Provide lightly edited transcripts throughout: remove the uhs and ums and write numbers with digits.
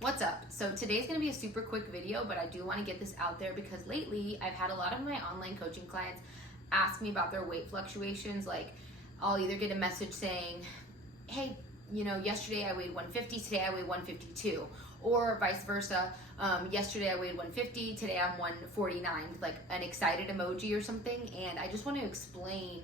What's up? So today's going to be a super quick video, but I do want to get this out there because lately I've had a lot of my online coaching clients ask me about their weight fluctuations. Like, I'll either get a message saying, hey, yesterday I weighed 150, today I weigh 152, or vice versa. Yesterday I weighed 150, today I'm 149, like an excited emoji or something. And I just want to explain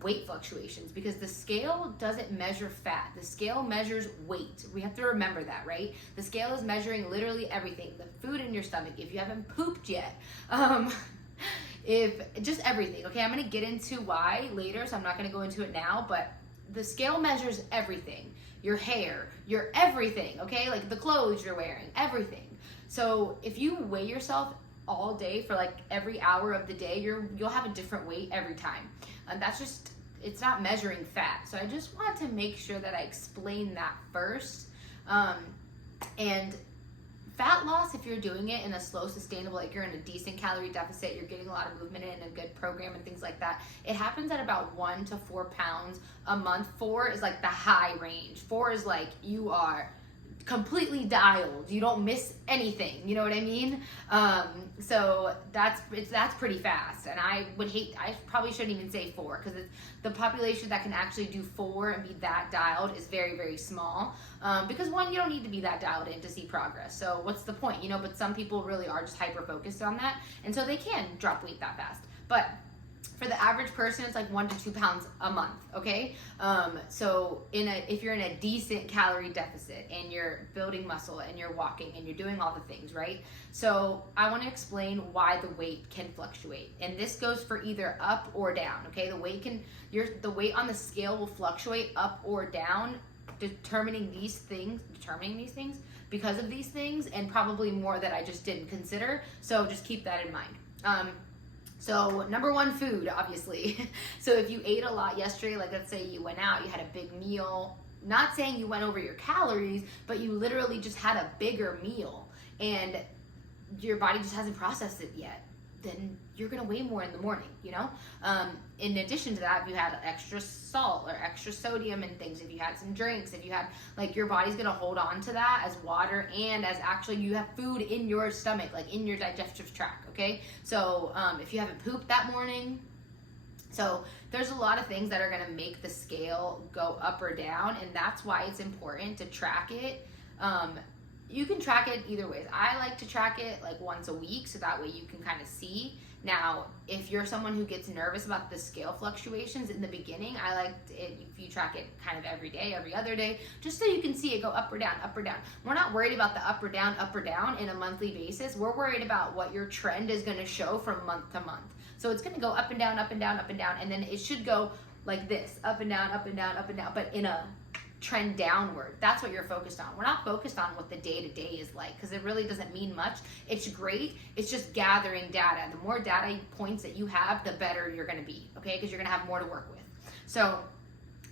weight fluctuations because the scale doesn't measure fat. The scale measures weight. We have to remember that, right? The scale is measuring literally everything. The food in your stomach, if you haven't pooped yet, if just everything. Okay, I'm going to get into why later, so I'm not going to go into it now, but the scale measures everything. Your hair, your everything, okay? Like the clothes you're wearing, everything. So if you weigh yourself all day for like every hour of the day, you'll have a different weight every time. And that's just, it's not measuring fat. So I just want to make sure that I explain that first. And fat loss, if you're doing it in a slow, sustainable, like you're in a decent calorie deficit, you're getting a lot of movement in a good program and things like that, it happens at about 1 to 4 pounds a month. 4 is like the high range. 4 is like you are completely dialed, you don't miss anything, you know what I mean? So that's pretty fast, and I probably shouldn't even say 4 because the population that can actually do 4 and be that dialed is very, very small, because one, you don't need to be that dialed in to see progress, so what's the point, but some people really are just hyper focused on that, and so they can drop weight that fast. But for the average person, it's like 1 to 2 pounds a month, okay? So if you're in a decent calorie deficit and you're building muscle and you're walking and you're doing all the things, right? So I want to explain why the weight can fluctuate. And this goes for either up or down, okay? The weight on the scale will fluctuate up or down, determining these things because of these things, and probably more that I just didn't consider. So just keep that in mind. So number one, food, obviously. So if you ate a lot yesterday, like let's say you went out, you had a big meal, not saying you went over your calories, but you literally just had a bigger meal and your body just hasn't processed it yet, then you're gonna weigh more in the morning, In addition to that, if you had extra salt or extra sodium and things, if you had some drinks, if you had, like, your body's gonna hold on to that as water and as actually you have food in your stomach, like in your digestive tract, okay? So if you haven't pooped that morning, so there's a lot of things that are gonna make the scale go up or down, and that's why it's important to track it. You can track it either ways. I like to track it like once a week, so that way you can kind of see. Now, if you're someone who gets nervous about the scale fluctuations in the beginning, I like it if you track it kind of every day, every other day, just so you can see it go up or down, up or down. We're not worried about the up or down in a monthly basis. We're worried about what your trend is going to show from month to month. So it's going to go up and down, up and down, up and down, and then it should go like this, up and down, up and down, up and down, but in a trend downward. That's what you're focused on. We're not focused on what the day-to-day is like because it really doesn't mean much. It's great. It's just gathering data. The more data points that you have, the better you're going to be, okay? Because you're going to have more to work with. So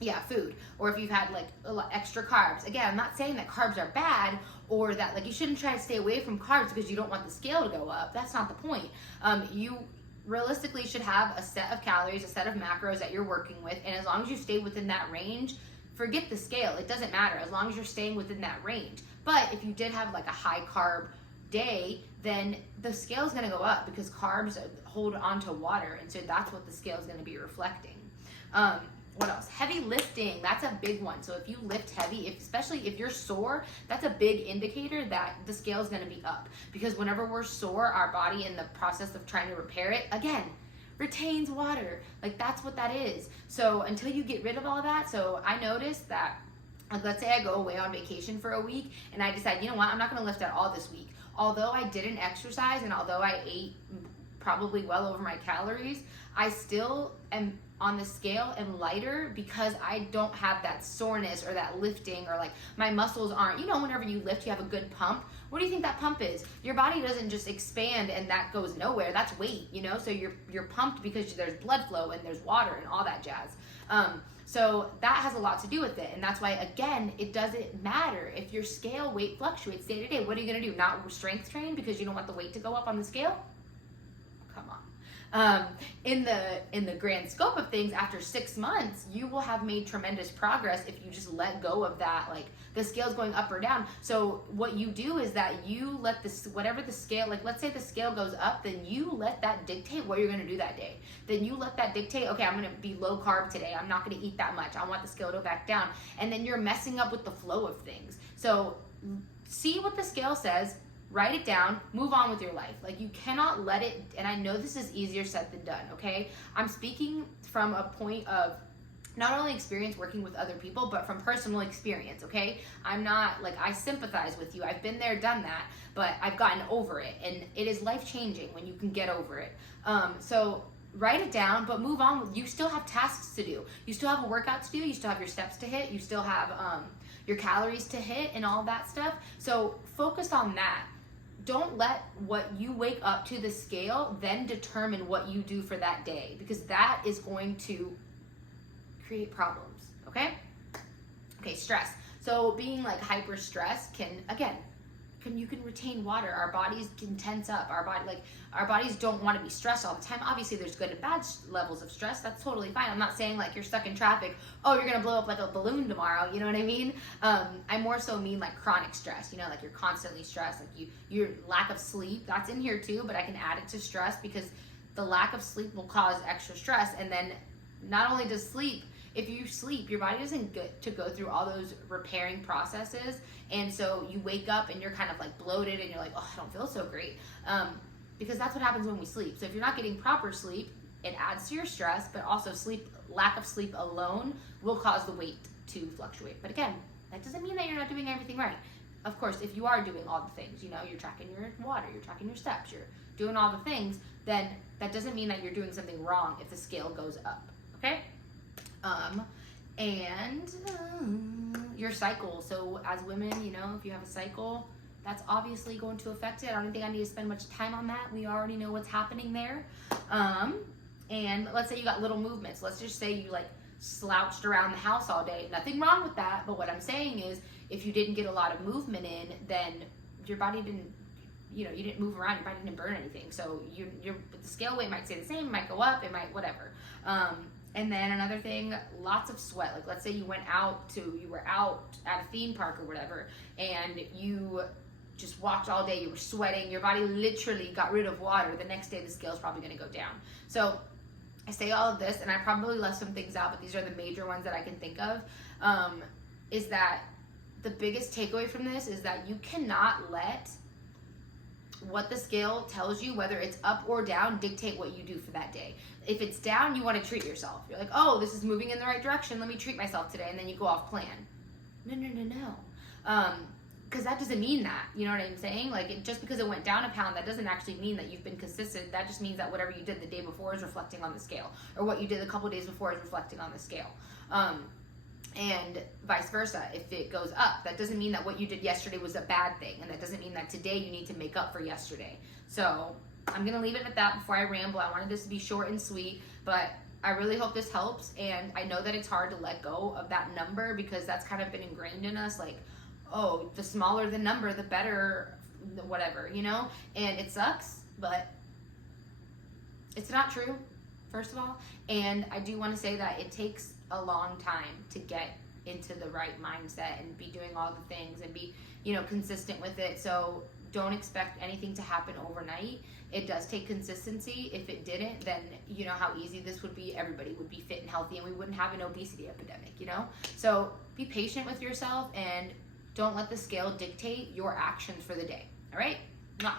yeah, food. Or if you've had like a lot extra carbs. Again, I'm not saying that carbs are bad or that like you shouldn't try to stay away from carbs because you don't want the scale to go up. That's not the point. You realistically should have a set of calories, a set of macros that you're working with, and as long as you stay within that range, forget the scale. It doesn't matter as long as you're staying within that range. But if you did have like a high carb day, then the scale is going to go up because carbs hold on to water, and so that's what the scale is going to be reflecting. What else? Heavy lifting, that's a big one. So if you lift heavy, especially if you're sore, that's a big indicator that the scale is going to be up, because whenever we're sore, our body, in the process of trying to repair it, again, retains water. Like, that's what that is. So until you get rid of all that, so I noticed that, like, let's say I go away on vacation for a week and I decide, you know what, I'm not going to lift at all this week. Although I didn't exercise and although I ate probably well over my calories, I still am on the scale am lighter because I don't have that soreness or that lifting, or like my muscles aren't, whenever you lift, you have a good pump. What do you think that pump is? Your body doesn't just expand and that goes nowhere. That's weight, so you're pumped because there's blood flow and there's water and all that jazz. So that has a lot to do with it. And that's why, again, it doesn't matter if your scale weight fluctuates day to day. What are you going to do? Not strength train because you don't want the weight to go up on the scale? Come In the grand scope of things, after 6 months, you will have made tremendous progress if you just let go of that, like the scale's going up or down. So what you do is that you let this, whatever the scale, like let's say the scale goes up, then you let that dictate what you're going to do that day. Then you let that dictate, okay, I'm going to be low carb today. I'm not going to eat that much. I want the scale to go back down. And then you're messing up with the flow of things. So see what the scale says, write it down, move on with your life. Like you cannot let it, and I know this is easier said than done, okay? I'm speaking from a point of not only experience working with other people, but from personal experience, okay? I'm not, like, I sympathize with you. I've been there, done that, but I've gotten over it, and it is life-changing when you can get over it. So write it down, but move on. You still have tasks to do. You still have a workout to do. You still have your steps to hit. You still have your calories to hit and all that stuff. So focus on that. Don't let what you wake up to the scale then determine what you do for that day, because that is going to create problems, okay? Okay, stress. So being like hyper stressed can, again, you can retain water. Our bodies can tense up. Our bodies don't want to be stressed all the time. Obviously, there's good and bad levels of stress. That's totally fine. I'm not saying like you're stuck in traffic. Oh, you're gonna blow up like a balloon tomorrow. You know what I mean? I more so mean like chronic stress. You know, like you're constantly stressed. Like your lack of sleep. That's in here too, but I can add it to stress because the lack of sleep will cause extra stress. And then not only does sleep, if you sleep, your body doesn't get to go through all those repairing processes. And so you wake up and you're kind of like bloated and you're like, oh, I don't feel so great. Because that's what happens when we sleep. So if you're not getting proper sleep, it adds to your stress, but also lack of sleep alone will cause the weight to fluctuate. But again, that doesn't mean that you're not doing everything right. Of course, if you are doing all the things, you know, you're tracking your water, you're tracking your steps, you're doing all the things, then that doesn't mean that you're doing something wrong if the scale goes up, okay? Your cycle. So as women, you know, if you have a cycle, that's obviously going to affect it. I don't think I need to spend much time on that. We already know what's happening there. And let's say you got little movements. Let's just say you like slouched around the house all day. Nothing wrong with that. But what I'm saying is if you didn't get a lot of movement in, then your body didn't, you know, you didn't move around, your body didn't burn anything. So the scale weight might stay the same, it might go up, it might whatever. And then another thing, lots of sweat. Like let's say you were out at a theme park or whatever, and you just walked all day, you were sweating, your body literally got rid of water. The next day the scale is probably gonna go down. So I say all of this, and I probably left some things out, but these are the major ones that I can think of, is that the biggest takeaway from this is that you cannot let what the scale tells you, whether it's up or down, dictate what you do for that day. If it's down, you want to treat yourself. You're like, oh, this is moving in the right direction, let me treat myself today, and then you go off plan. No. Because that doesn't mean that, you know what I'm saying? Like, just because it went down a pound, that doesn't actually mean that you've been consistent. That just means that whatever you did the day before is reflecting on the scale, or what you did a couple days before is reflecting on the scale. And vice versa. If it goes up, that doesn't mean that what you did yesterday was a bad thing, and that doesn't mean that today you need to make up for yesterday. So I'm gonna leave it at that before I ramble. I wanted this to be short and sweet, but I really hope this helps. And I know that it's hard to let go of that number because that's kind of been ingrained in us, like, oh, the smaller the number, the better, whatever, you know? And it sucks, but it's not true, first of all. And I do want to say that it takes a long time to get into the right mindset and be doing all the things and be, you know, consistent with it. So don't expect anything to happen overnight. It does take consistency. If it didn't, then you know how easy this would be. Everybody would be fit and healthy, and we wouldn't have an obesity epidemic, you know? So be patient with yourself and don't let the scale dictate your actions for the day. All right? Mwah.